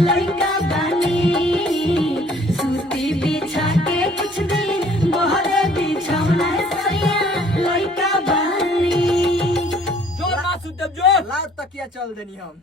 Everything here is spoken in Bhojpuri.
लइका बानी सूती बिछा के कुछ दिन बहरे बिछौना सैया लइका बानी जो ना सुतब जो लाओ तकिया चल देनी हम।